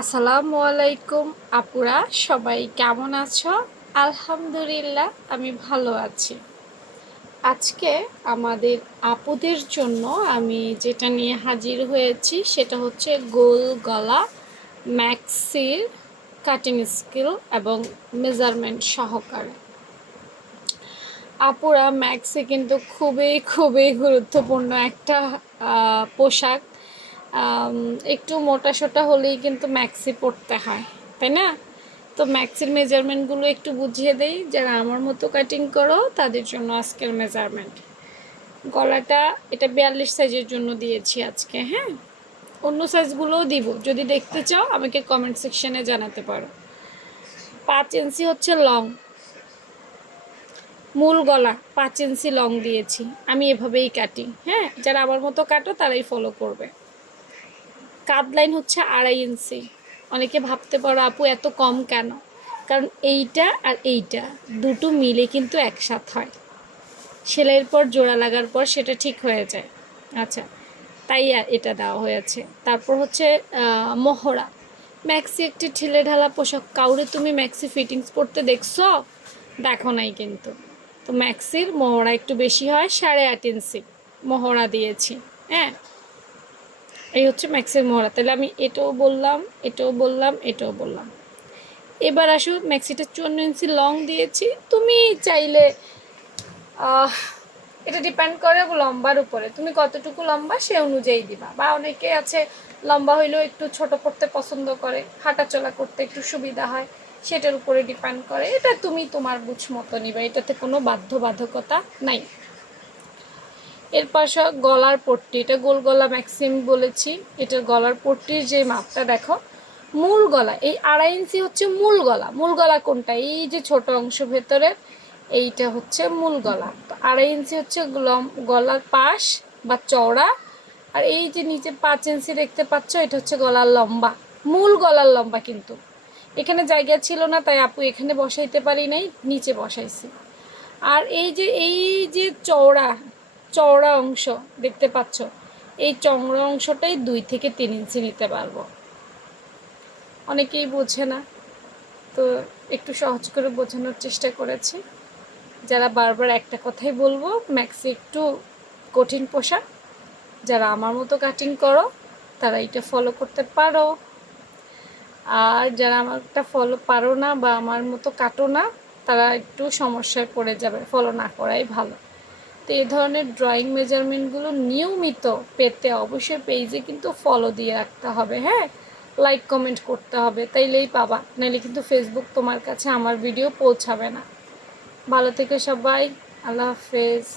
আসসালামু আলাইকুম আপুরা, সবাই কেমন আছো? আলহামদুলিল্লাহ, আমি ভালো আছি। আজকে আমাদের আপুদের জন্য আমি যেটা নিয়ে হাজির হয়েছি সেটা হচ্ছে গোল গলা ম্যাক্সির কাটিং স্কিল এবং মেজারমেন্ট সহকারে। আপুরা, ম্যাক্সি কিন্তু খুবই খুবই গুরুত্বপূর্ণ একটা পোশাক। আম, একটু মোটা সোটা হলেই কিন্তু ম্যাক্সি পরতে হয়, তাই না? তো ম্যাক্সির মেজারমেন্টগুলো একটু বুঝিয়ে দেই, যারা আমার মতো কাটিং করো তাদের জন্য আজকের মেজারমেন্ট। গলাটা এটা 42 সাইজের জন্য দিয়েছি আজকে, হ্যাঁ। অন্য সাইজগুলোও দিব, যদি দেখতে চাও আমাকে কমেন্ট সেকশনে জানাতে পারো। 5 ইঞ্চি হচ্ছে লং, মূল গলা 5 ইঞ্চি লং দিয়েছি। আমি এভাবেই কাটি, হ্যাঁ। যারা আমার মতো কাটো তারাই ফলো করবে। কাট লাইন হচ্ছে 2.5 ইঞ্চি। অনেকে ভাবতে পারো আপু এত কম কেন? কারণ এইটা আর এইটা দুটো মিলে কিন্তু একসাথ হয়, সেলাইয়ের পর জোড়া লাগার পর সেটা ঠিক হয়ে যায়। আচ্ছা, তাই এটা দেওয়া হয়েছে। তারপর হচ্ছে মহড়া। ম্যাক্সি একটি ঢিলে ঢালা পোশাক। কাউরে তুমি ম্যাক্সি ফিটিংস পরতে দেখছো? দেখো নাই কিন্তু। তো ম্যাক্সির মহড়া একটু বেশি হয়, 8.5 ইঞ্চি মহড়া দিয়েছি, হ্যাঁ। এই হচ্ছে ম্যাক্সির মহড়া। তাহলে আমি এটাও বললাম, এটাও বললাম, এটাও বললাম। এবার আসো, ম্যাক্সিটা 54 ইঞ্চি লং দিয়েছি। তুমি চাইলে এটা ডিপেন্ড করে লম্বার উপরে, তুমি কতটুকু লম্বা সে অনুযায়ী দিবা। বা অনেকে আছে লম্বা হইলেও একটু ছোট পড়তে পছন্দ করে, হাঁটাচলা করতে একটু সুবিধা হয়, সেটার উপরে ডিপেন্ড করে। এটা তুমি তোমার বুঝ মতো নিবে, এটাতে কোনো বাধ্যবাধকতা নাই। এর পাশে গলার পট্টি, এটা গোল গলা ম্যাক্সিম বলেছি। এটার গলার পট্টির যে মাপটা দেখো, মূল গলা এই 2.5 ইঞ্চি হচ্ছে মূল গলা। মূল গলা কোনটা? এই যে ছোট অংশ ভেতরের, এইটা হচ্ছে মূল গলা। তো 2.5 ইঞ্চি হচ্ছে গলার পাশ বা চওড়া। আর এই যে নিচে 5 ইঞ্চি দেখতে পাচ্ছ, এটা হচ্ছে গলার লম্বা, মূল গলার লম্বা। কিন্তু এখানে জায়গা ছিল না, তাই আপু এখানে বসাইতে পারি নাই, নিচে বসাইছি। আর এই যে চওড়া চওড়া অংশ দেখতে পাচ্ছ, এই চওড়া অংশটাই 2 থেকে 3 ইঞ্চি নিতে পারবো। অনেকেই বোঝে না, তো একটু সহজ করে বোঝানোর চেষ্টা করেছি। যারা বারবার একটা কথাই বলবো, ম্যাক্সি একটু কঠিন পোশাক। যারা আমার মতো কাটিং করো তারা এটা ফলো করতে পারো। আর যারা আমারটা ফলো পারো না বা আমার মতো কাটো না, তারা একটু সমস্যায় পড়ে যাবে, ফলো না করাই ভালো। তো এই ধরনের ড্রয়িং মেজারমেন্টগুলো নিয়মিত পেতে অবশ্যই পেজে কিন্তু ফলো দিয়ে রাখতে হবে, হ্যাঁ। লাইক কমেন্ট করতে হবে, তাইলেই পাবা, নাহলে কিন্তু ফেসবুক তোমার কাছে আমার ভিডিও পৌঁছাবে না। ভালো থেকে সবাই, আল্লাহ হাফেজ।